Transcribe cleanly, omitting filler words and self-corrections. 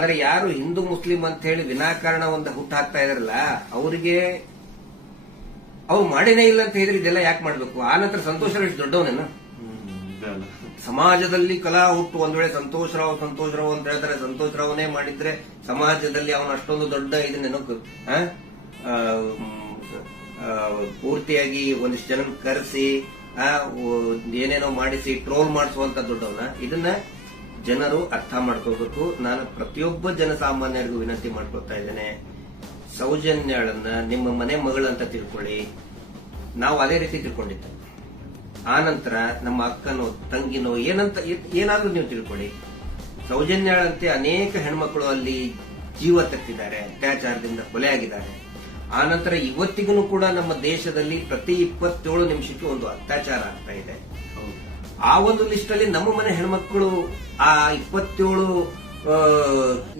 ಆದ್ರೆ ಯಾರು ಹಿಂದೂ ಮುಸ್ಲಿಂ ಅಂತ ಹೇಳಿ ವಿನಾಕಾರಣ ಒಂದು ಹುಟ್ಟು ಹಾಕ್ತಾ ಇದಾರಲ್ಲ ಅವರಿಗೆ ಅವ್ರು ಮಾಡೇನೇ ಇಲ್ಲ ಅಂತ ಹೇಳಿದ್ರೆ ಇದೆಲ್ಲ ಯಾಕೆ ಮಾಡ್ಬೇಕು? ಆ ನಂತರ ಸಂತೋಷ್ ರಾವ್ ದೊಡ್ಡವನೇನ? ಸಮಾಜದಲ್ಲಿ ಕಲಾ ಹುಟ್ಟು ಒಂದ್ ವೇಳೆ ಸಂತೋಷ್ ರಾವ್ ಅಂತ ಹೇಳ್ತಾರೆ. ಸಂತೋಷ್ ರಾವ್ನೇ ಮಾಡಿದ್ರೆ ಸಮಾಜದಲ್ಲಿ ಅವನು ಅಷ್ಟೊಂದು ದೊಡ್ಡ ಇದನ್ನೇನೋ ಪೂರ್ತಿಯಾಗಿ ಒಂದಿಷ್ಟು ಜನ ಕರೆಸಿ ಏನೇನೋ ಮಾಡಿಸಿ ಟ್ರೋಲ್ ಮಾಡಿಸುವಂತ ದೊಡ್ಡವನ. ಇದನ್ನ ಜನರು ಅರ್ಥ ಮಾಡ್ಕೋಬೇಕು. ನಾನು ಪ್ರತಿಯೊಬ್ಬ ಜನಸಾಮಾನ್ಯರಿಗೂ ವಿನಂತಿ ಮಾಡ್ಕೊಳ್ತಾ ಇದ್ದೇನೆ, ಸೌಜನ್ಯಾಳನ್ನ ನಿಮ್ಮ ಮನೆ ಮಗಳಂತ ತಿಳ್ಕೊಳ್ಳಿ. ನಾವು ಅದೇ ರೀತಿ ತಿಳ್ಕೊಂಡಿದ್ದೆ. ಆ ನಂತರ ನಮ್ಮ ಅಕ್ಕನೋ ತಂಗಿನೋ ಏನಾದ್ರೂ ನೀವು ತಿಳ್ಕೊಳ್ಳಿ. ಸೌಜನ್ಯಾಳಂತೆ ಅನೇಕ ಹೆಣ್ಮಕ್ಳು ಅಲ್ಲಿ ಜೀವ ತೆತ್ತಿದ್ದಾರೆ, ಅತ್ಯಾಚಾರದಿಂದ ಕೊಲೆಯಾಗಿದ್ದಾರೆ. ಆ ನಂತರ ಇವತ್ತಿಗೂ ಕೂಡ ನಮ್ಮ ದೇಶದಲ್ಲಿ ಪ್ರತಿ 27 ನಿಮಿಷಕ್ಕೆ ಒಂದು ಅತ್ಯಾಚಾರ ಆಗ್ತಾ ಇದೆ. ಆ ಒಂದು ಲಿಸ್ಟ್ ಅಲ್ಲಿ ನಮ್ಮ ಮನೆ ಹೆಣ್ಮಕ್ಳು ಆ 27